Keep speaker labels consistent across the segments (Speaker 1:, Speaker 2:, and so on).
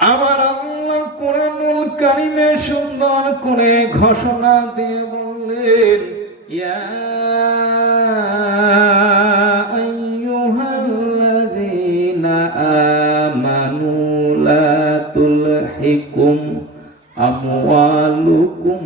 Speaker 1: আমার আল্লাহ কোরআনুল কারিমে সুন্দর করে ঘোষণা দিয়ে বললেন, ইয়া আইয়ুহাল্লাযীনা আমানু লা তুলহিকুম আমওয়ালুকুম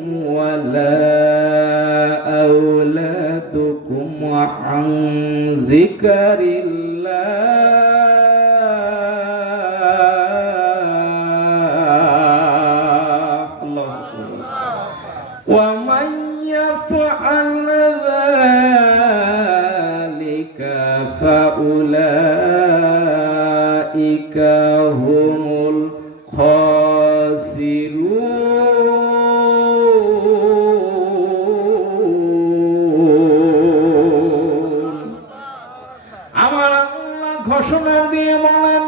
Speaker 1: ঘোষণা দিয়ে বলেন,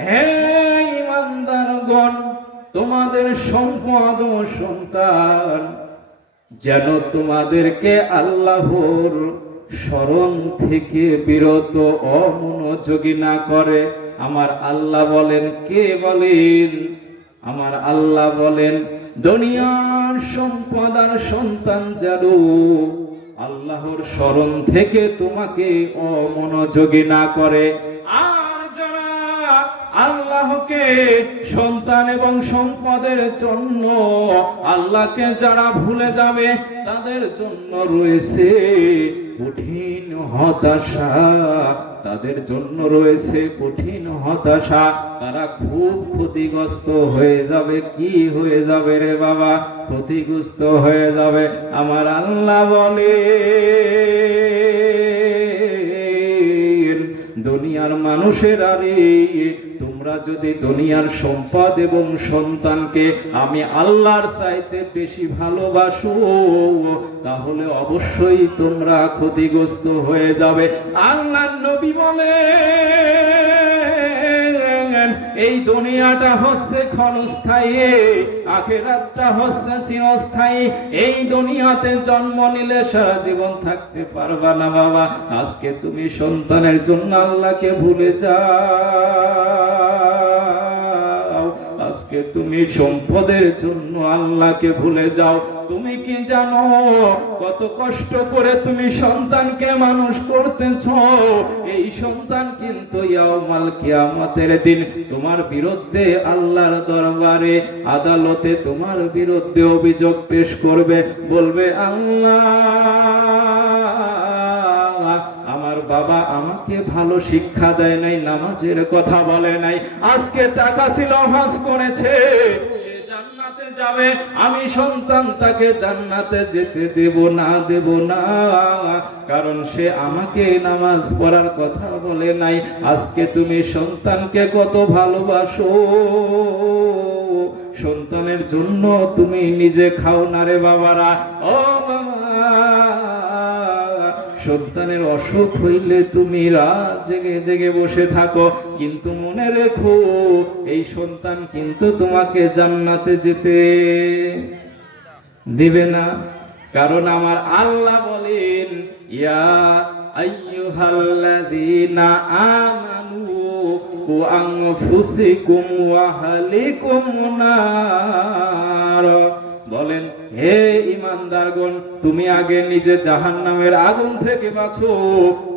Speaker 1: হে ইমানদারগণ, তোমাদের সম্পদ ও সন্তান, যেন তোমাদেরকে আল্লাহর স্মরণ থেকে বিরত অমনোযোগী না করে। আমার আল্লাহ বলেন, কে বলেন? আমার আল্লাহ বলেন, দুনিয়ার সম্পদ আর সন্তান জারু আল্লাহর স্মরণ থেকে তোমাকে অমনোযোগী না করে। আল্লাহকে সন্তান এবং সম্পদের জন্য আল্লাহকে যারা ভুলে যাবে, তাদের জন্য রয়েছে কঠিন হতাশা। তাদের জন্য রয়েছে কঠিন হতাশা। তারা খুব ক্ষতিগ্রস্ত হয়ে যাবে। কি হয়ে যাবে রে বাবা? ক্ষতিগ্রস্ত হয়ে যাবে। আমার আল্লাহ বলে দুনিয়ার মানুষের আরে তোমরা যদি দুনিয়ার সম্পদ এবং সন্তানকে আমি আল্লাহর চাইতে বেশি ভালোবাসো, তাহলে অবশ্যই তোমরা ক্ষতিগ্রস্ত হয়ে যাবে। আল্লাহ নবী বলে এই দুনিয়াটা হচ্ছে ক্ষণস্থায়ী, আখেরাতটা হচ্ছে চিরস্থায়ী। এই দুনিয়াতে জন্ম নিলে সারা জীবন থাকতে পারবা না বাবা। আজকে তুমি সন্তানের জন্য আল্লাহকে ভুলে যাও। আজকে তুমি সম্পদের জন্য আল্লাহকে ভুলে যাও। তুমি কি জানো কত কষ্ট করে তুমি সন্তানকে মানুষ করতেছ? এই সন্তান কিন্তু দিন তোমার বিরুদ্ধে আল্লাহর দরবারে আদালতে তোমার বিরুদ্ধে অভিযোগ পেশ করবে। বলবে, আল্লাহ বাবা আমাকে ভালো শিক্ষা দেয় নাই, নামাজের কথা বলে নাই, আজকে টাকা ছিল, হজ করেছে। আমি সন্তান তাকে জান্নাতে যেতে দেব না দেব না। কারণ সে আমাকে নামাজ পড়ার কথা বলে নাই, আজকে তুমি সন্তানকে কত ভালোবাসো। সন্তানের জন্য তুমি নিজে খাও না রে বাবারা। ও সন্তানের অসুখ হইলে তুমি রাত জেগে জেগে বসে থাকো। কিন্তু মনে রেখো, এই সন্তান কিন্তু তোমাকে জান্নাতে যেতে দিবে না। কারণ আমার আল্লাহ বলেন, ইয়া আইয়ুহাল্লাযীনা আমানু কু আনফুসিকুম ওয়া আহলিকুম নার। বলেন, হে ইমানদারগণ তুমি আগে নিজে জাহান্নামের আগুন থেকে বাঁচো।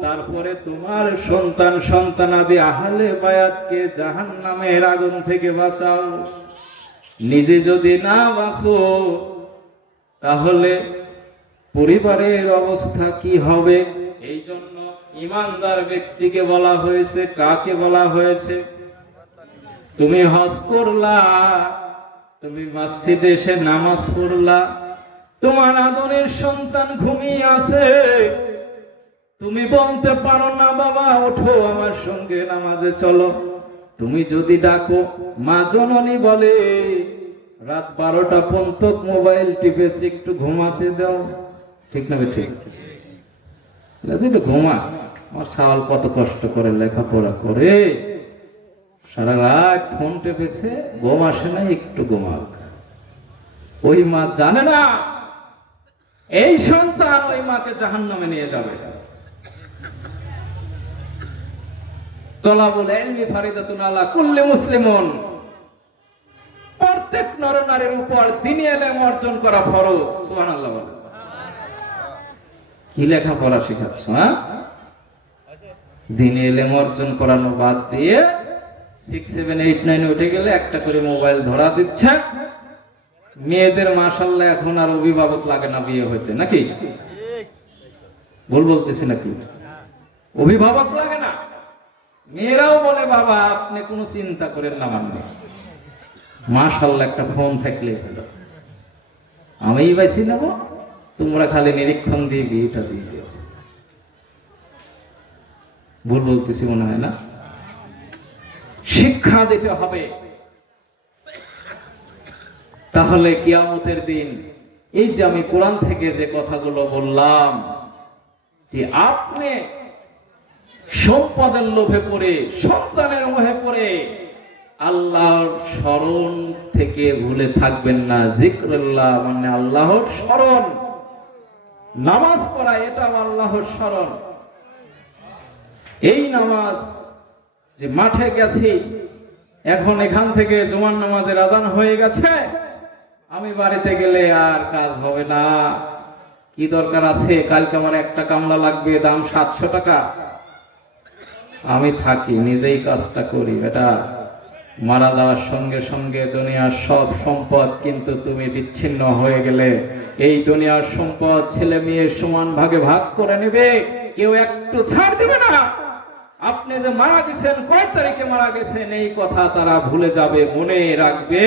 Speaker 1: তারপরে তোমার সন্তান, সন্তানাদি আহলে বায়াতকে জাহান্নামের আগুন থেকে বাঁচাও। নিজে যদি না বাঁচো, তাহলে পরিবারের অবস্থা কি হবে? এই জন্য ইমানদার ব্যক্তিকে বলা হয়েছে, কাকে বলা হয়েছে? তুমি হজ করলা তুমি মসজিদে এসে নামাজ পড়লা। তোমার আদরের সন্তান ঘুমিয়ে আছে। তুমি বলতে পারো না, বাবা, ওঠো, আমার সঙ্গে নামাজে চলো। তুমি যদি ডাকো, মা জননী বলে, রাত বারোটা পর্যন্ত মোবাইল টিপেছি একটু ঘুমাতে দাও। ঠিক না ঠিক ঘুমা। আমার সাওয়াল কত কষ্ট করে লেখাপড়া করে। সারা রাত ফোন টেপেছে, ঘুম আসে না একটু ঘুমাক। ওই মা জানে না, এই সন্তান ওই মাকে জাহান নামে নিয়ে যাবে। এলমি ফারিদাতুন আলা প্রত্যেক উপর দিনী এলেম অর্জন করা ফরজ বলেন। কি লেখাপড়া শেখাচ্ছ হ্যাঁ? দিনে এলেম অর্জন করানো বাদ দিয়ে সিক্স সেভেন এইট নাইন উঠে গেলে একটা করে মোবাইল ধরা দিচ্ছে। মেয়েদের মাসাল্লাহ এখন আর অভিভাবক লাগে না বিয়ে হইতে, নাকি? ভুল বলতেছি নাকি? অভিভাবক লাগে না। মেয়েরাও বলে, বাবা, আপনি কোনো চিন্তা করেন না মানবে মাসাল্লাহ একটা ফোন থাকলে হলো আমি বেশি নেব, তোমরা খালি নিরীক্ষণ দিয়ে বিয়েটা দিয়ে দিও। ভুল বলতেছি মনে হয় না? শিক্ষা দিতে হবে। তাহলে কিয়ামতের দিন, এই যে আমি কোরআন থেকে যে কথাগুলো বললাম, যে আপনি সম্পদের লোভে পড়ে, সন্তানের মোহে পড়ে, আল্লাহর স্মরণ থেকে ভুলে থাকবেন না। জিক্রুল্লাহ মানে আল্লাহর স্মরণ। নামাজ পড়া, এটাও আল্লাহর স্মরণ। এই নামাজ যে মাঠে গেছি, এখন এখান থেকে জুমার নামাজের আজান হয়ে গেছে, আমি বাড়িতে গেলে আর কাজ হবে না। কি দরকার আছে? কালকে আমার একটা কামলা লাগবে, দাম সাতশো টাকা। আমি থাকি, নিজেই কাজটা করি, বেটা। মারা যাওয়ার সঙ্গে সঙ্গে দুনিয়ার সব সম্পদ কিন্তু তুমি বিচ্ছিন্ন হয়ে গেলে। এই দুনিয়ার সম্পদ ছেলে মেয়ে সমান ভাগে ভাগ করে নেবে, কেউ একটু ছাড় দেবে না। আপনি যে মারা গেছেন, কয় তারিখে মারা গেছেন, এই কথা তারা ভুলে যাবে, মনে রাখবে।